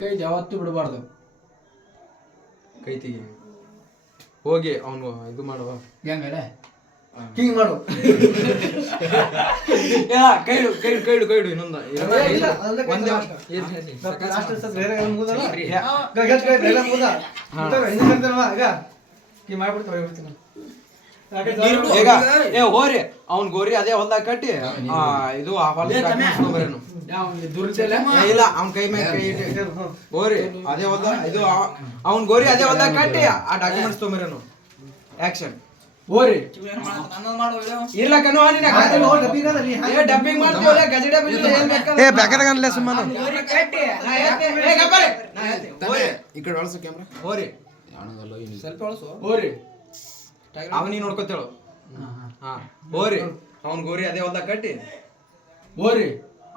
ಕೈ ಯಾವತ್ತೂ ಬಿಡಬಾರ್ದು. ಕೈ ತೆಗಿ ಹೋಗಿ ಅವನು ಇದು ಮಾಡುವ ಹೆಂಗಲ್ಲ ಹಿಂಗ್ ಮಾಡು. ಕೈಡು ಕೈಡು ಕೈಡು ಕೈಡು ಇನ್ನೊಂದು ಒಂದೇ ಈಗ ಏ ಹೋರಿ ಅವ್ನ್ ಗೋರಿ ಅದೇ ಹೊಲ್ದಾಗ ಕಟ್ಟಿ ಇದು ಬರೇನು ಇಲ್ಲ ಅವ್ನ ಕೈ ಮೇಲೆ ಕೈ ಇಟ್ಟು ಹೋರಿ ಅದೇ ಹೊಲ್ದ ಇದು ಅವ್ನ್ ಗೋರಿ ಅದೇ ಹೊಲ್ದಾಗ ಕಟ್ಟಿ ಆ ಡಾಕ್ಯುಮೆಂಟ್ಸ್ ತೊಂಬರೇನು ಆಕ್ಷನ್ ಹೋರಿ ಇರ್ಲಕ್ಕನು ಡಬ್ಬಿಂಗ್ ಮಾಡ್ತೀವಲ್ಲ ಗಜಡೆ ಏ ಬೇಕಾದಾಗ ಅನ್ಲೇ ಸುಮ್ಮನೆ ಈ ಕಡೆ ಒಳಸು ಕ್ಯಾಮ್ರಾ ಹೋರಿ ಸ್ವಲ್ಪ ಒಳಸು ಹೋರಿ ಅವನಿ ನೋಡ್ಕೊತೇಳು ಹಾ ಹೋರಿ ಅವ್ನ್ ಗೋರಿ ಅದೇ ಹೊಲ್ದಾಗ ಕಟ್ಟಿ ಹೋರಿ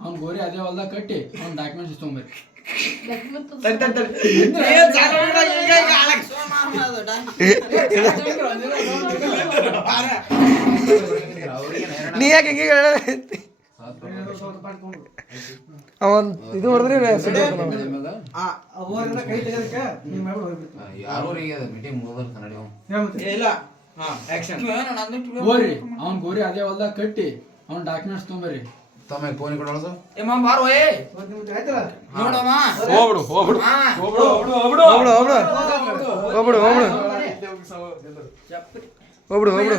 ಅವ್ನ ಗೋರಿ ಅದೇ ಹೊಲ್ದಾಗ ಕಟ್ಟಿ ಅವ್ನ ಡಾಕ್ಯುಮೆಂಟ್ಸ್ ತೊಗೊಂಬರ್ರಿ. ನೀ ಯಾಕೆ ಹಿಂಗೆ ಅವನ್ ಇದು ಹೊಡೆದ್ರೆ ಇಲ್ಲ ಹಾ ಆಕ್ಷನ್ ಹೋರಿ ಅವ್ನ ಗೋರಿ ಅದೇ ಹೊಲ್ದಾಗ ಕಟ್ಟಿ ಅವ್ನ ಡಾಕ್ಯುಮೆಂಟ್ಸ್ ತೊಗೊಂಬರ್ರಿ. ತಮ್ಮ ಫೋನ್ ಈ ಕಡೆ ಒಳಸು ಹೋಗ್ಬಿಡು ಹೋಗ್ಬಿಡು ಹೋಗ್ಬಿಡು ಹೋಗ್ಬಿಡು ಹೋಗ್ಬಿಡು ಹೋಗ್ಬಿಡು ಹೋಗ್ಬಿಡು ಹೋಗ್ಬಿಡು ಹೋಗ್ಬಿಡು ಹೋಗ್ಬಿಡು